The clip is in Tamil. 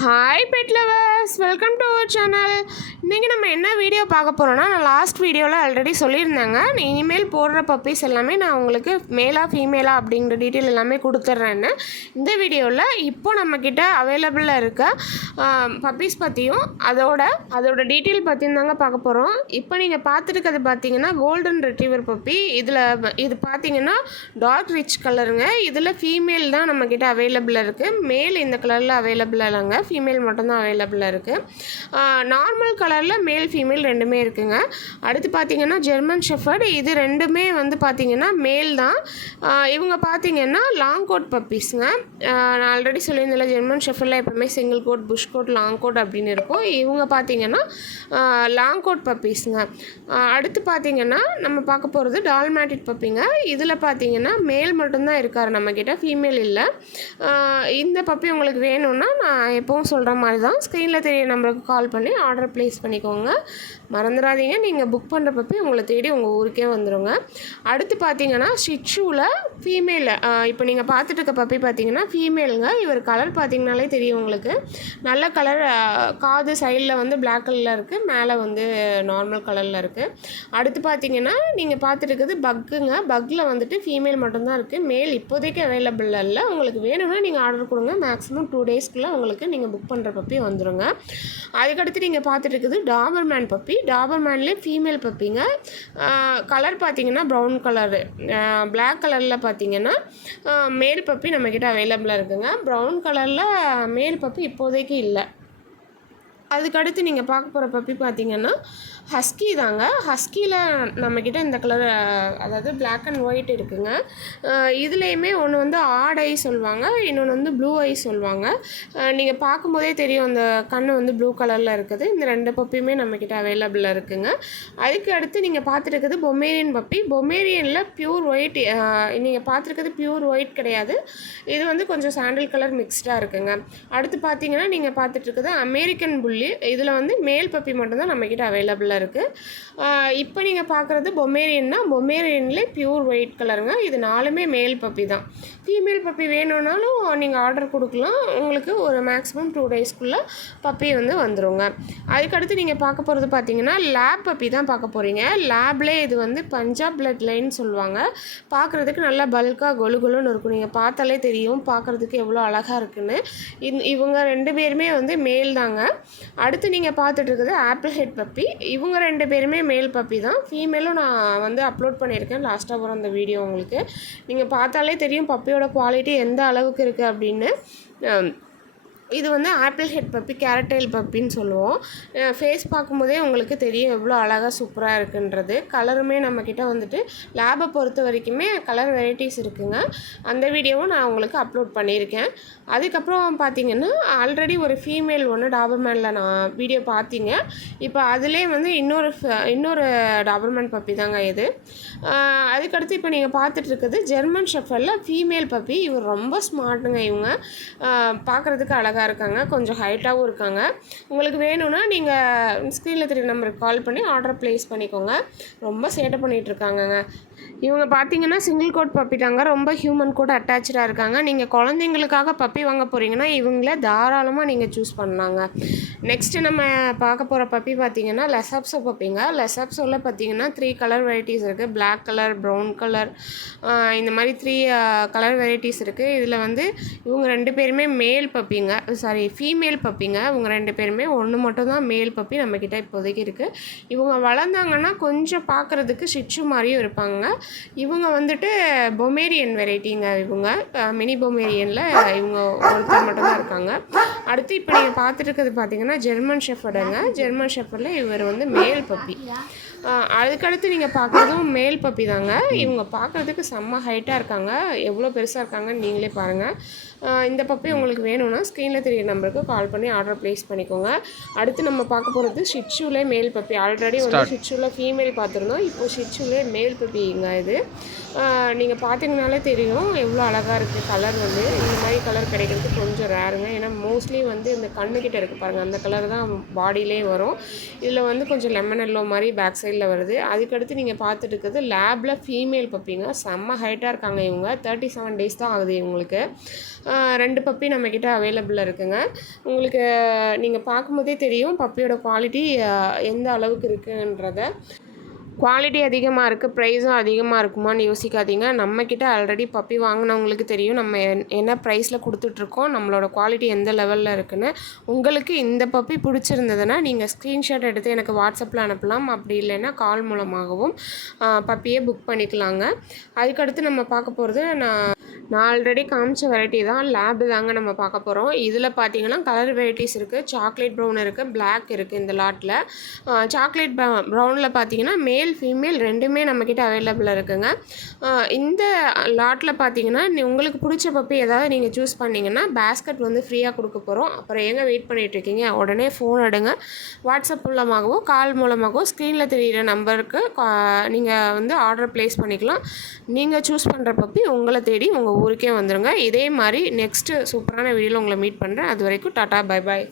Hi pet lovers, welcome to our channel. இன்றைக்கி நம்ம என்ன வீடியோ பார்க்க போகிறோன்னா, நான் லாஸ்ட் வீடியோவில் ஆல்ரெடி சொல்லியிருந்தேங்க. இனிமேல் போடுற பப்பீஸ் எல்லாமே நான் உங்களுக்கு மேலாக ஃபீமேலாக அப்படிங்கிற டீட்டெயில் எல்லாமே கொடுத்துட்றேன்னு. இந்த வீடியோவில் இப்போ நம்மக்கிட்ட அவைலபிளாக இருக்க பப்பீஸ் பற்றியும் அதோட டீட்டெயில் பற்றியும் தாங்க பார்க்க போகிறோம். இப்போ நீங்கள் பார்த்துருக்கிறது பார்த்தீங்கன்னா கோல்டன் ரெட்ரீவர் பப்பி. இது பார்த்தீங்கன்னா டார்க் ரிச் கலருங்க. இதில் ஃபீமேல் தான் நம்மக்கிட்ட அவைலபிளாக இருக்குது. மேல் இந்த கலரில் அவைலபிளாக இல்லைங்க, ஃபீமேல் மட்டும்தான் அவைலபிளாக இருக்குது. நார்மல் கலரில் மேல் ஃபீமேல் ரெண்டுமே இருக்குங்க. அடுத்து பார்த்தீங்கன்னா ஜெர்மன் ஷெஃபர்ட். இது ரெண்டுமே வந்து பார்த்தீங்கன்னா மேல் தான். இவங்க பார்த்தீங்கன்னா லாங் கோட் பப்பீஸுங்க. நான் ஆல்ரெடி சொல்லியிருந்தேன், ஜெர்மன் ஷெஃபர்டில் எப்போவுமே single coat, plush coat, long coat அப்படின்னு இருக்கும். இவங்க பார்த்தீங்கன்னா லாங் கோட் பப்பீஸுங்க. அடுத்து பார்த்தீங்கன்னா நம்ம பார்க்க போகிறது டால்மேட்டிக் பப்பிங்க. இதில் பார்த்தீங்கன்னா மேல் மட்டும்தான் இருக்கார் நம்மக்கிட்ட, ஃபீமேல் இல்லை. இந்த பப்பி உங்களுக்கு வேணும்னா நான் எப்பவும் சொல்கிற மாதிரி தான் ஸ்க்ரீனில் தெரிய நம்பருக்கு கால் பண்ணி ஆர்டர் ப்ளேஸ் பண்ணிக்கோங்க. மறந்துடாதீங்க, நீங்கள் புக் பண்ணுற பப்பி உங்களை தேடி உங்கள் ஊருக்கே வந்துடுங்க. அடுத்து பார்த்தீங்கன்னா ஷிட்சூவில் ஃபீமேல். இப்போ நீங்கள் பார்த்துட்டு இருக்க பப்பி பார்த்தீங்கன்னா ஃபீமேலுங்க. இவர் கலர் பார்த்தீங்கனாலே தெரியும் உங்களுக்கு. நல்ல கலர், காது சைடில் வந்து பிளாக் கலரில் இருக்குது, மேலே வந்து நார்மல் கலரில் இருக்குது. அடுத்து பார்த்தீங்கன்னா நீங்கள் பார்த்துட்டு இருக்கிறது பக்குங்க. பக்கில் வந்துட்டு ஃபீமேல் மட்டும்தான் இருக்குது, மேல் இப்போதைக்கு அவைலபிள் இல்லை. உங்களுக்கு வேணும்னா நீங்கள் ஆர்டர் கொடுங்க. மேக்ஸிமம் 2 டேஸ்க்குள்ளே உங்களுக்கு நீங்கள் புக் பண்ணுற பப்பி வந்துடுங்க. அதுக்கடுத்து நீங்கள் பார்த்துட்டு இருக்குது டாபர்மேன் பப்பி. டாபர்மேன்லேயே ஃபீமேல் பப்பிங்க. கலர் பார்த்தீங்கன்னா ப்ரௌன் கலரு, பிளாக் கலரில் பார்த்தீங்கன்னா மேல் பப்பி நம்மக்கிட்ட அவைலபிளாக இருக்குங்க. ப்ரௌன் கலரில் மேல் பப்பி இப்போதைக்கு இல்லை. அதுக்கடுத்து நீங்கள் பார்க்க போகிற பப்பி பார்த்தீங்கன்னா ஹஸ்கி தாங்க. ஹஸ்கியில் நம்மக்கிட்ட இந்த கலர், அதாவது பிளாக் அண்ட் ஒயிட் இருக்குங்க. இதுலேயுமே ஒன்று வந்து ஆட் ஐ சொல்லுவாங்க, இன்னொன்று வந்து ப்ளூ ஐ சொல்லுவாங்க. நீங்கள் பார்க்கும்போதே தெரியும் அந்த கண் வந்து ப்ளூ கலரில் இருக்குது. இந்த 2 பப்பியுமே நம்மக்கிட்ட அவைலபிளாக இருக்குங்க. அதுக்கு அடுத்து நீங்கள் பார்த்துருக்குது பொமேரியன் பப்பி. பொமேரியனில் பியூர் ஒயிட். நீங்கள் பார்த்துருக்குது பியூர் ஒயிட் கிடையாது, இது வந்து கொஞ்சம் சாண்டில் கலர் மிக்ஸ்டாக இருக்குங்க. அடுத்து பார்த்தீங்கன்னா நீங்கள் பார்த்துட்ருக்குது அமெரிக்கன் புல்லி. இதில் வந்து மேல் பப்பி மட்டும்தான் நம்மக்கிட்ட அவைலபிளாக இருக்குது. இப்போ நீங்கள் பார்க்குறது பொமேரியன்னா, பொமேரியன்லேயே பியூர் ஒயிட் கலருங்க. இது 4மே மேல் பப்பி தான். ஃபீமேல் பப்பி வேணும்னாலும் நீங்கள் ஆர்டர் கொடுக்கலாம். உங்களுக்கு ஒரு மேக்ஸிமம் 2 டேஸ்க்குள்ளே பப்பி வந்து வந்துடுங்க. அதுக்கடுத்து நீங்கள் பார்க்க போகிறது பார்த்தீங்கன்னா லேப் பப்பி தான் பார்க்க போகிறீங்க. லேப்லே இது வந்து பஞ்சாப் பிளட் லைன் சொல்லுவாங்க. பார்க்குறதுக்கு நல்லா பல்காக கொலுன்னு இருக்கும். நீங்கள் பார்த்தாலே தெரியும் பார்க்குறதுக்கு எவ்வளோ அழகாக இருக்குன்னு. இவங்க 2 பேருமே வந்து மேல் தாங்க. அடுத்து நீங்கள் பார்த்துட்டு இருக்குது ஆப்பிள் ஹெட் பப்பி. இவங்க 2 பேருமே மேல் பப்பி தான். ஃபீமேலும் நான் வந்து அப்லோட் பண்ணியிருக்கேன் லாஸ்ட்டாக வரும் அந்த வீடியோ. உங்களுக்கு நீங்கள் பார்த்தாலே தெரியும் பப்பியோட குவாலிட்டி எந்த அளவுக்கு இருக்குது அப்படின்னு. இது வந்து ஆப்பிள் ஹெட் பப்பி, கேரட்டைல் பப்பின்னு சொல்லுவோம். ஃபேஸ் பார்க்கும்போதே உங்களுக்கு தெரியும் எவ்வளோ அழகாக சூப்பராக இருக்குன்றது. கலருமே நம்மக்கிட்ட வந்துட்டு லேபை பொறுத்த வரைக்குமே கலர் வெரைட்டிஸ் இருக்குங்க. அந்த வீடியோவும் நான் உங்களுக்கு அப்லோட் பண்ணியிருக்கேன். அதுக்கப்புறம் பார்த்தீங்கன்னா ஆல்ரெடி ஒரு ஃபீமேல் ஒன்று டாபர்மேனில் நான் வீடியோ பார்த்தீங்க. இப்போ அதிலே வந்து இன்னொரு டாபர்மேன் பப்பி தாங்க இது. அதுக்கடுத்து இப்போ நீங்கள் பார்த்துட்ருக்குது ஜெர்மன் ஷெஃபர்டில் ஃபீமேல் பப்பி. இவர் ரொம்ப ஸ்மார்ட்டுங்க. இவங்க பார்க்குறதுக்கு அழகாக இருக்காங்க, கொஞ்சம் ஹைட்டாகவும் இருக்காங்க. உங்களுக்கு வேணும்னா நீங்கள் ஸ்க்ரீனில் தெரிய நம்பருக்கு கால் பண்ணி ஆர்டர் ப்ளேஸ் பண்ணிக்கோங்க. ரொம்ப சேட்டை பண்ணிகிட்ருக்காங்கங்க. இவங்க பார்த்தீங்கன்னா சிங்கிள் கோட் பப்பி தாங்க. ரொம்ப ஹியூமன் கூட அட்டாச்சாக இருக்காங்க. நீங்கள் குழந்தைங்களுக்காக பப்பி வாங்க போகிறீங்கன்னா இவங்கள தாராளமாக நீங்கள் சூஸ் பண்ணலாங்க. நெக்ஸ்ட்டு நம்ம பார்க்க போகிற பப்பி பார்த்தீங்கன்னா லெசாப்ஸோ பப்பிங்க. லெசாப்ஸோவில் பார்த்தீங்கன்னா 3 கலர் வெரைட்டிஸ் இருக்குது. பிளாக் கலர், ப்ரௌன் கலர், இந்த மாதிரி 3 கலர் வெரைட்டிஸ் இருக்குது. இதில் வந்து இவங்க 2 பேருமே மேல் பப்பிங்க, ஃபீமேல் பப்பிங்க. இவங்க 2 பேருமே ஒன்று மட்டும் தான் மேல் பப்பி நம்மக்கிட்ட இப்போதைக்கு இருக்குது. இவங்க வளர்ந்தாங்கன்னா கொஞ்சம் பார்க்குறதுக்கு ஷிட்சு மாதிரியும் இருப்பாங்க. இவங்க வந்துட்டு பொமேரியன் வெரைட்டிங்க. இவங்க மினி பொமேரியனில் இவங்க ஒருத்தர் மட்டும்தான் இருக்காங்க. அடுத்து இப்போ நீங்கள் பார்த்துட்டு இருக்கிறது பார்த்தீங்கன்னா ஜெர்மன் ஷெஃபர்டுங்க. ஜெர்மன் ஷெஃபர்டில் இவர் வந்து மேல் பப்பி. அதுக்கடுத்து நீங்கள் பார்க்குறதும் மேல் பப்பி தாங்க. இவங்க பார்க்குறதுக்கு செம்ம ஹைட்டாக இருக்காங்க. எவ்வளோ பெருசாக இருக்காங்கன்னு நீங்களே பாருங்கள். இந்த பப்பி உங்களுக்கு வேணும்னா ஸ்க்ரீனில் தெரிய நம்பருக்கு கால் பண்ணி ஆர்டர் ப்ளேஸ் பண்ணிக்கோங்க. அடுத்து நம்ம பார்க்க போகிறது ஷிட்சூலே மேல் பப்பி. ஆல்ரெடி வந்து ஷிட்சூவில் ஃபீமேல் பார்த்துருந்தோம். இப்போ ஷிட்சூலே மேல் பப்பிங்க இது. நீங்கள் பார்த்தீங்கனாலே தெரியும் எவ்வளோ அழகாக இருக்குது. கலர் வந்து இந்த மாதிரி கலர் கிடைக்கிறது கொஞ்சம் ரேருங்க. ஏன்னா மோஸ்ட்லி வந்து இந்த கண்ணுக்கிட்ட இருக்குது பாருங்கள், அந்த கலர் தான் பாடியிலே வரும். இதில் வந்து கொஞ்சம் லெமன் எல்லோ மாதிரி பேக் சைடில் வருது. அதுக்கடுத்து நீங்கள் பார்த்துட்டு இருக்கிறது லேபில் ஃபீமேல் பப்பிங்க. செம்ம ஹைட்டாக இருக்காங்க. இவங்க 37 டேஸ் தான் ஆகுது இவங்களுக்கு. 2 பப்பி நம்மக்கிட்ட அவைலபிளாக இருக்குங்க. உங்களுக்கு நீங்கள் பார்க்கும்போதே தெரியும் பப்பியோட குவாலிட்டி எந்த அளவுக்கு இருக்குன்றத. குவாலிட்டி அதிகமாக இருக்குது, ப்ரைஸும் அதிகமாக இருக்குமான்னு யோசிக்காதீங்க. நம்மக்கிட்ட ஆல்ரெடி பப்பி வாங்கினவங்களுக்கு தெரியும் நம்ம என்ன ப்ரைஸில் கொடுத்துட்ருக்கோம், நம்மளோட குவாலிட்டி எந்த லெவலில் இருக்குதுன்னு. உங்களுக்கு இந்த பப்பி பிடிச்சிருந்ததுன்னா நீங்கள் ஸ்க்ரீன்ஷாட் எடுத்து எனக்கு வாட்ஸ்அப்பில் அனுப்பலாம். அப்படி இல்லைன்னா கால் மூலமாகவும் பப்பியை புக் பண்ணிக்கலாங்க. அதுக்கடுத்து நம்ம பார்க்க போகிறது நான் ஆல்ரெடி காமிச்ச வெரைட்டி தான், லேபு தாங்க நம்ம பார்க்க போகிறோம். இதில் பார்த்தீங்கன்னா கலர் வெரைட்டிஸ் இருக்குது. சாக்லேட் ப்ரௌன் இருக்குது, பிளாக் இருக்குது இந்த லாட்டில். சாக்லேட் ப்ரௌனில் பார்த்தீங்கன்னா மேல் ஃபீமேல் ரெண்டுமே நம்மக்கிட்ட அவைலபிளாக இருக்குங்க. இந்த லாட்டில் பார்த்தீங்கன்னா உங்களுக்கு பிடிச்ச பப்பி ஏதாவது நீங்கள் சூஸ் பண்ணிங்கன்னா பேஸ்கெட் வந்து ஃப்ரீயாக கொடுக்க போகிறோம். அப்புறம் எங்கே வெயிட் பண்ணிகிட்ருக்கீங்க, உடனே ஃபோன் எடுங்க. வாட்ஸ்அப் மூலமாகவோ கால் மூலமாகவோ ஸ்க்ரீனில் தெரிகிற நம்பருக்கு நீங்கள் வந்து ஆர்டர் ப்ளேஸ் பண்ணிக்கலாம். நீங்கள் சூஸ் பண்ணுற பப்பி உங்களை தேடி உங்கள் ஊருக்கே வந்துடுங்க. இதே மாதிரி நெக்ஸ்ட்டு சூப்பரான வீடியோவில் உங்களை மீட் பண்ணுறேன். அது வரைக்கும் டாட்டா, பை பாய்.